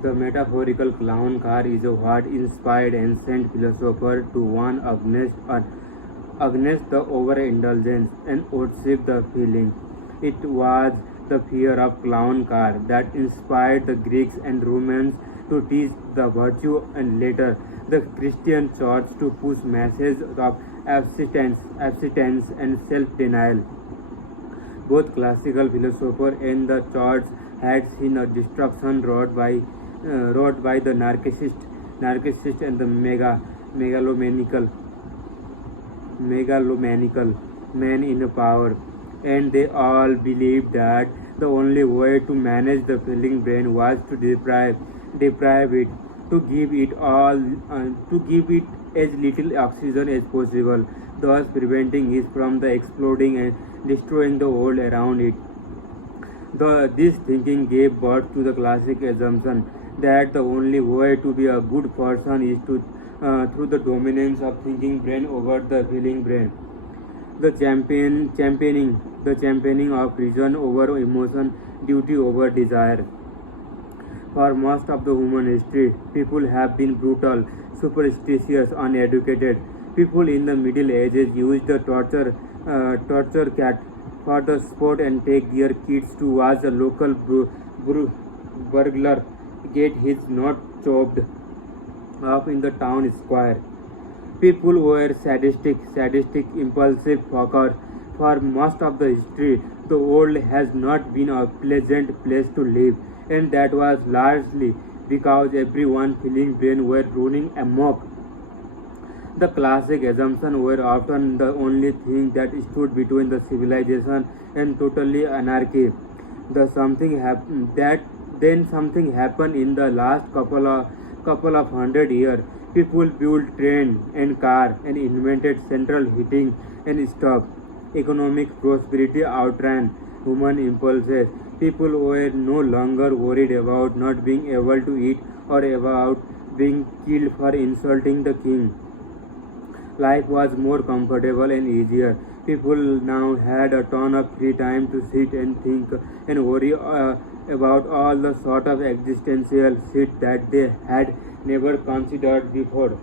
The metaphorical clown car is what inspired ancient philosophers to warn against the overindulgence and worship the feeling. It was the fear of clown car that inspired the Greeks and Romans to teach the virtue and later the Christian church to push messages of abstinence and self-denial. Both classical philosophers and the church had seen a destruction wrought by the narcissist and the megalomaniacal man in power, and they all believed that the only way to manage the feeling brain was to deprive it, to give it as little oxygen as possible, thus preventing it from the exploding and destroying the world around it. This thinking gave birth to the classic assumption that the only way to be a good person is to through the dominance of thinking brain over the feeling brain. The championing of reason over emotion, duty over desire. For most of the human history, people have been brutal, superstitious, uneducated. People in the Middle Ages used the torture cat for the sport and take their kids to watch a local burglar get his knot chopped off in the town square. People were sadistic, impulsive fuckers. For most of the history, the world has not been a pleasant place to live, and that was largely because everyone feeling brain were running amok. The classic assumptions were often the only thing that stood between the civilization and totally anarchy. Something happened in the last couple of hundred years. People built train and car and invented central heating and stuff. Economic prosperity outran human impulses. People were no longer worried about not being able to eat or about being killed for insulting the king. Life was more comfortable and easier. People now had a ton of free time to sit and think and worry about all the sort of existential shit that they had never considered before.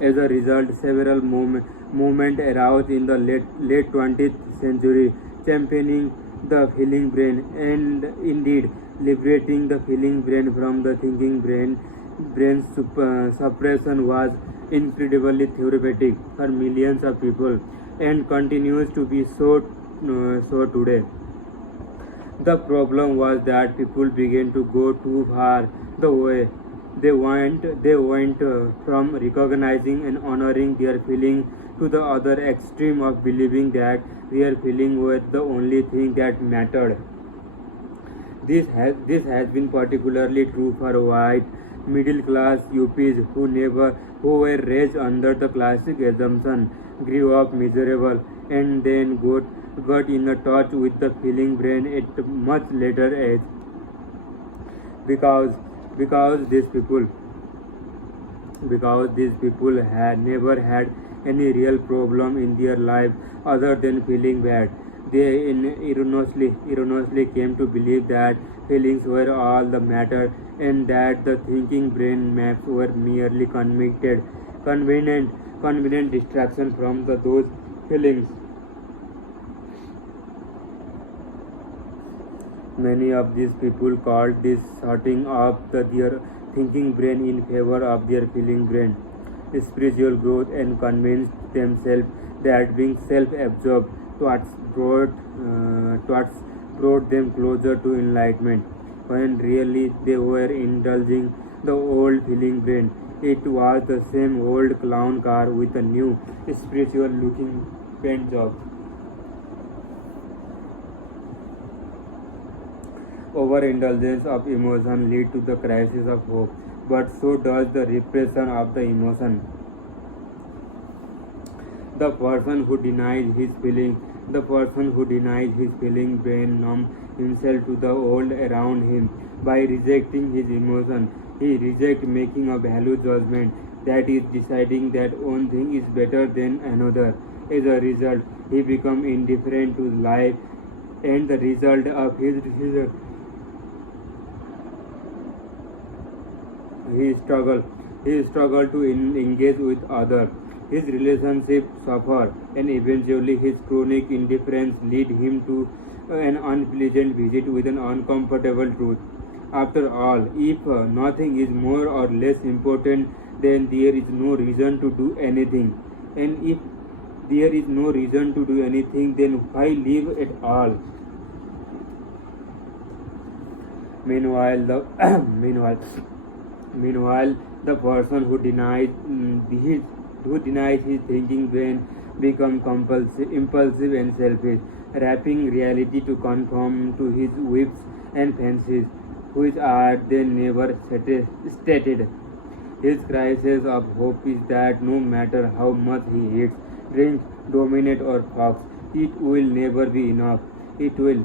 As a result, several movements arose in the late 20th century, championing the feeling brain and indeed liberating the feeling brain from the thinking brain. Suppression was incredibly therapeutic for millions of people and continues to be so today. The problem was that people began to go too far the way they went from recognizing and honoring their feeling to the other extreme of believing that their feeling were the only thing that mattered. This has been particularly true for white middle class UPs who were raised under the classic assumption, grew up miserable, and then got in touch with the feeling brain at much later age. Because because these people had never had any real problem in their life other than feeling bad. They erroneously came to believe that feelings were all that mattered and that the thinking brain maps were merely convenient, convenient distraction from those feelings. Many of these people called this sorting off their thinking brain in favor of their feeling brain. Spiritual growth and convinced themselves that being self-absorbed thoughts brought them closer to enlightenment, when really they were indulging the old feeling brain. It was the same old clown car with a new spiritual looking paint job. Overindulgence of emotion lead to the crisis of hope, but so does the repression of the emotion. The person who denies his feeling brain numb himself to the world around him by rejecting his emotion. He rejects making a value judgment, that is deciding that one thing is better than another. As a result, he becomes indifferent to life and the result of his decision. He struggled to engage with others. His relationships suffer, and eventually his chronic indifference lead him to an unpleasant visit with an uncomfortable truth. After all, if nothing is more or less important, then there is no reason to do anything. And if there is no reason to do anything, then why live at all? Meanwhile, meanwhile, meanwhile, the person who denies his thinking brain become impulsive and selfish, wrapping reality to conform to his whims and fancies, which are then never stated. His crisis of hope is that no matter how much he eats, drinks, dominate or fucks, it will never be enough. It will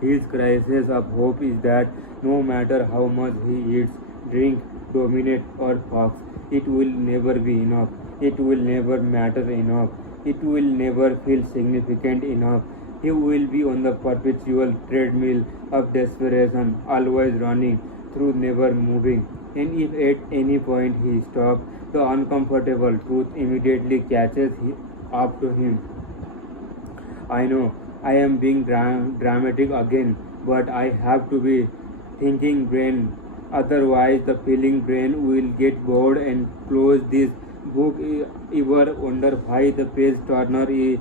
His crisis of hope is that no matter how much he eats, drinks, dominates, or fucks, it will never be enough. It will never matter enough. It will never feel significant enough. He will be on the perpetual treadmill of desperation, always running through, never moving. And if at any point he stops, the uncomfortable truth immediately catches up to him. I know I am being dramatic again, but I have to be thinking brain. Otherwise, the feeling brain will get bored and close this book. Ever wonder why the page turner is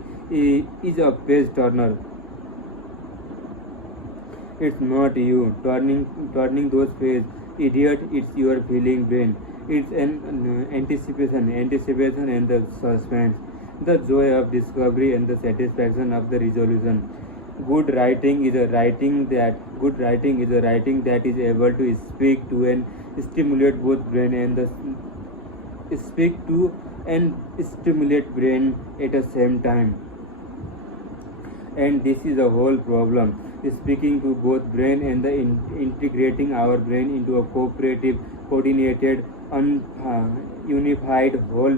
a page turner? It's not you turning those pages, idiot. It's your feeling brain. It's an anticipation and the suspense, the joy of discovery and the satisfaction of the resolution. Good writing is a writing that is able to speak to and stimulate both brain and the speak to and stimulate brain at the same time. And this is the whole problem, speaking to both brain and the integrating our brain into a cooperative, coordinated, unified whole,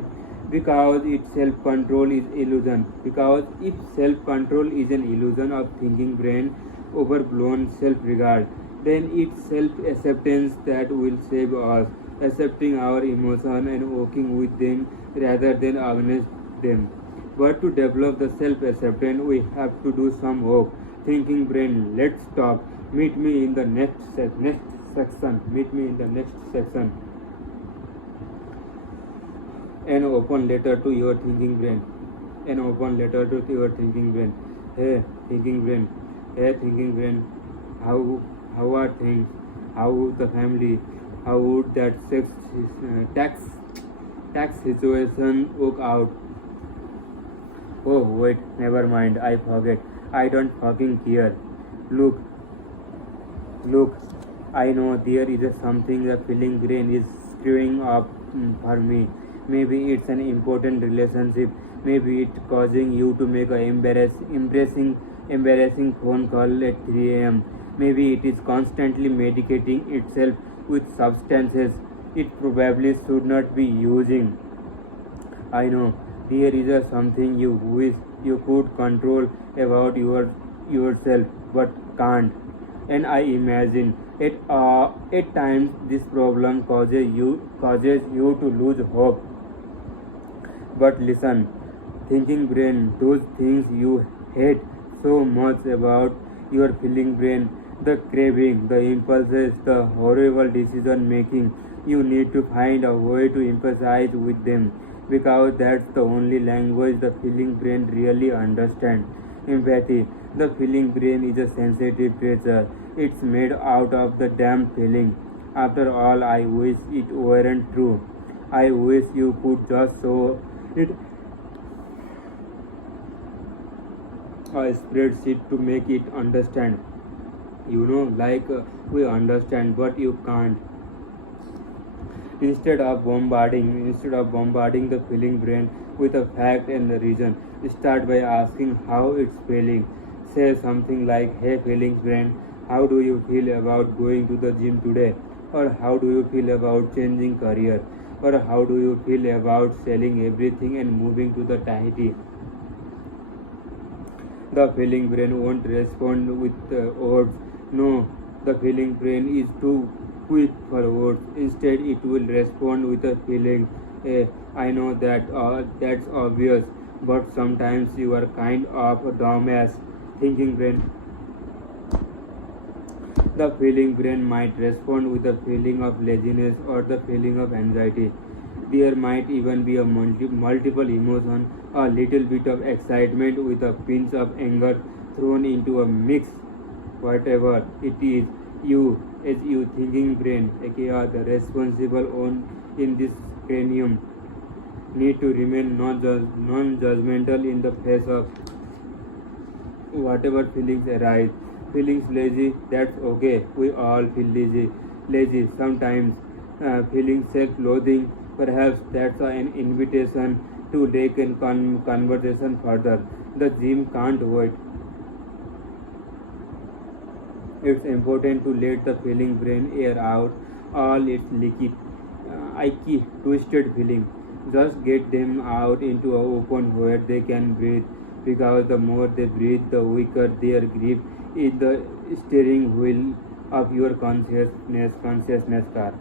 because its self-control is illusion. Because if self-control is an illusion of thinking brain, overblown self-regard, then it's self-acceptance that will save us, accepting our emotion and walking with them rather than against them. But to develop the self-acceptance, we have to do some work. Thinking brain, let's talk. Meet me in the next section. Meet me in the next section. An open letter to your thinking brain. An open letter to your thinking brain. Hey, thinking brain. Hey, thinking brain. How are things? How the family? How would that tax situation work out? Oh wait, never mind. I forget. I don't fucking care. Look, look. I know there is something the feeling brain is screwing up for me. Maybe it's an important relationship. Maybe it's causing you to make a embarrassing phone call at 3 a.m. Maybe it is constantly medicating itself with substances it probably should not be using. I know there is something you wish you could control about yourself but can't. And I imagine at times this problem causes you to lose hope. But listen, thinking brain, those things you hate so much about your feeling brain, the craving, the impulses, the horrible decision making, you need to find a way to empathize with them, because that's the only language the feeling brain really understands. Empathy. The feeling brain is a sensitive creature. It's made out of the damn feeling. After all, I wish it weren't true. I wish you could just show it a spreadsheet to make it understand. We understand, but you can't. Instead of bombarding the feeling brain with a fact and the reason, start by asking how it's feeling. Say something like, "Hey, feelings brain, how do you feel about going to the gym today? Or how do you feel about changing career? Or how do you feel about selling everything and moving to the Tahiti?" The feeling brain won't respond with words. No, the feeling brain is too quick for words. Instead, it will respond with a feeling. I know that's obvious, but sometimes you are kind of a dumbass. Thinking brain. The feeling brain might respond with a feeling of laziness or the feeling of anxiety. There might even be a multiple emotion, a little bit of excitement with a pinch of anger thrown into a mix. Whatever it is, you, as you thinking brain, aka the responsible on in this cranium, need to remain non-judgmental in the face of whatever feelings arise. Feelings lazy, that's okay. We all feel lazy sometimes. Feeling self-loathing, perhaps that's an invitation to take a conversation further. The gym can't wait. It's important to let the feeling brain air out all its leaky, icky, twisted feeling. Just get them out into a open where they can breathe. Because the more they breathe, the weaker their grip is the steering wheel of your consciousness car.